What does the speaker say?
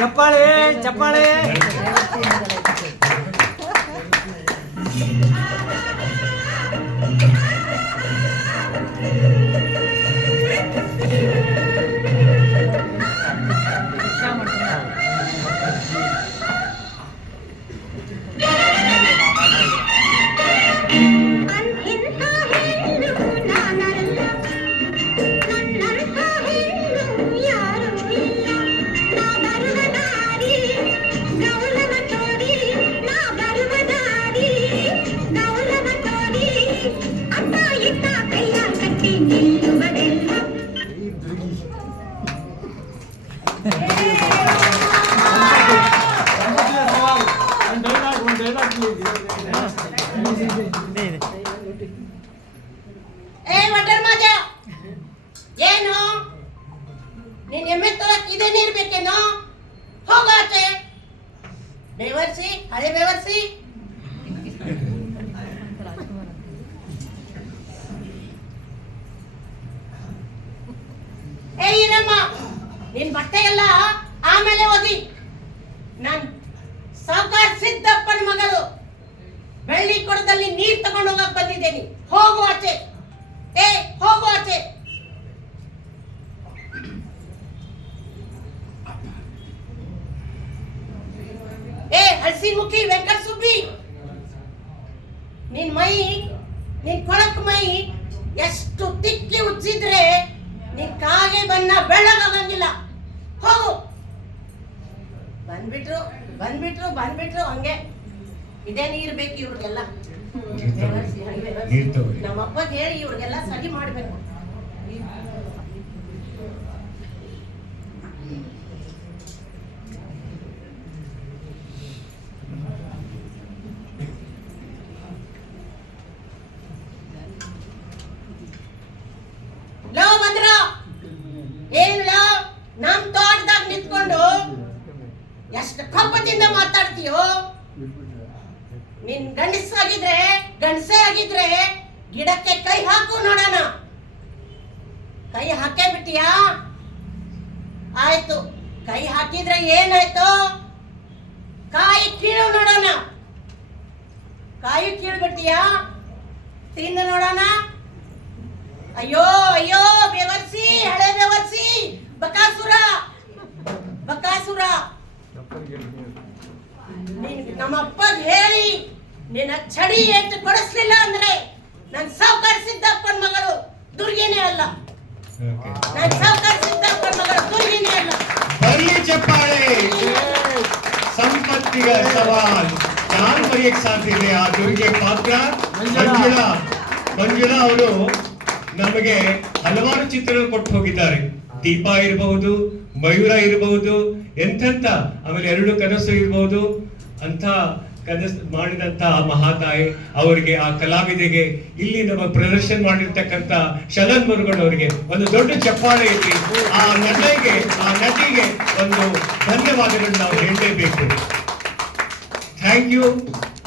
ಚಪ್ಪಾಳೆ ಚಪ್ಪಾಳೆ. ಏನು ನೀನ್ ಎಮ್ಮೆ ತೊಳಕ್ ಇದೇನೇ ಇರ್ಬೇಕೇನೋ? ಹೋಗಾಚೆ ಬೇವರ್ಸಿ, ಹಳೆ ಬೇವರ್ಸಿ. ಏ ಈರಮ್ಮ, ನಿನ್ ಬಟ್ಟೆ ಎಲ್ಲ ಆಮೇಲೆ ಓದಿ. ನಾನ್ ಸಾವುಕಾರ ಸಿದ್ದಪ್ಪನ ಮಗಳು ಬೆಳ್ಳಿ ಕೊಡದಲ್ಲಿ ನೀರ್ ತಗೊಂಡು ಹೋಗಕ್ ಬಂದಿದ್ದೇನೆ. ಹೋಗು ಆಚೆ, ಏ ಹೋಗು ಆಚೆ. ಏ ಹಸಿ ಮುಖಿ ವೆಂಕಟ ಸುಬ್ಬಿ, ನಿನ್ ಕೊಳಕ್ ಮೈ ಎಷ್ಟು ತಿಕ್ಕಿ ಉಜ್ಜಿದ್ರೆ ನಿನ್ ಕಾಗೆ ಬಣ್ಣ ಬೆಳ್ಳಗಾಗಂಗಿಲ್ಲ. ಹೋಗು. ಬಂದ್ಬಿಟ್ರು ಹಂಗೆ ಇದೇ ನೀರ್ ಬೇಕು ಇವ್ರಿಗೆಲ್ಲ. ನಮ್ಮಪ್ಪಗೆ ಹೇಳಿ ಇವ್ರಿಗೆಲ್ಲ ಸರಿ ಮಾಡ್ಬೇಕು. ನಮ್ ತೋಟದಾಗ ನಿಂತ್ಕೊಂಡು ಎಷ್ಟು ಕಪ್ಪದಿಂದ ಮಾತಾಡ್ತೀಯೋ. ನಿನ್ ಗಂಡಸೇ ಆಗಿದ್ರೆ ಗಿಡಕ್ಕೆ ಕೈ ಹಾಕು ನೋಡೋಣ. ಕೈ ಹಾಕೇ ಬಿಟ್ಟಿಯಾ? ಆಯ್ತು, ಕೈ ಹಾಕಿದ್ರೆ ಏನಾಯ್ತು? ಕಾಯಿ ಕೀಳು ನೋಡೋಣ. ಕಾಯಿ ಕೀಳ್ಬಿಟ್ಟಿಯಾ? ತಿನ್ನು ನೋಡೋಣ. ಅಯ್ಯೋ ಅಯ್ಯೋ ಬೇವರ್ಸಿ, ಹಳೆ ಬೇವರ್ಸಿ, ಬಕಾಸುರ. ನಮ್ಮಪ್ಪಗ್ ಹೇಳಿ ನಿನ್ನ ಚಡಿ ಎತ್ತು ಕೊಡಿಸ್ಲಿಲ್ಲ ಅಂದ್ರೆ ನನ್ ಸಾವುಕಾರ ಸಿದ್ದಪ್ಪನ ಮಗಳು ದುರ್ಗಿನೇ ಅಲ್ಲ. ನನ್ ಸಾವುಕಾರ ಸಿದ್ದಪ್ಪನ ಮಗಳು ದುರ್ಗಿನೇ ಅಲ್ಲ. ಬರ್ಲಿ ಚಪ್ಪಾಳೆ. ಸಂಪತ್ತಿಗ ಸವಾಲ್ ಯಾರು ಬರೆಯಕ್ ಸಾಧ್ಯ ಇದೆ? ಆ ದುರ್ಗೆ ಪಾತ್ರ ಮಂಜುಳಾ ಅವರು ನಮಗೆ ಹಲವಾರು ಚಿತ್ರಗಳು ಕೊಟ್ಟು ಹೋಗಿದ್ದಾರೆ. ದೀಪ ಇರಬಹುದು, ಮಯೂರ ಇರಬಹುದು, ಎಂತೆಂತ, ಆಮೇಲೆ 2 ಕನಸು ಇರಬಹುದು. ಅಂತ ಕನಸು ಮಾಡಿದಂತ ಮಹಾತಾಯಿ ಅವರಿಗೆ, ಆ ಕಲಾವಿದೆಗೆ, ಇಲ್ಲಿ ನಮ್ಮ ಪ್ರದರ್ಶನ ಮಾಡಿರ್ತಕ್ಕಂಥ ಶಲನ್ ಮುರುಗನ್ ಅವರಿಗೆ ಒಂದು ದೊಡ್ಡ ಚಪ್ಪಾಳೆ ಇರಲಿ. ಆ ನಟಿಗೆ ಒಂದು ಧನ್ಯವಾದಗಳನ್ನು ನಾವು ಹೇಳಲೇಬೇಕು. Thank you.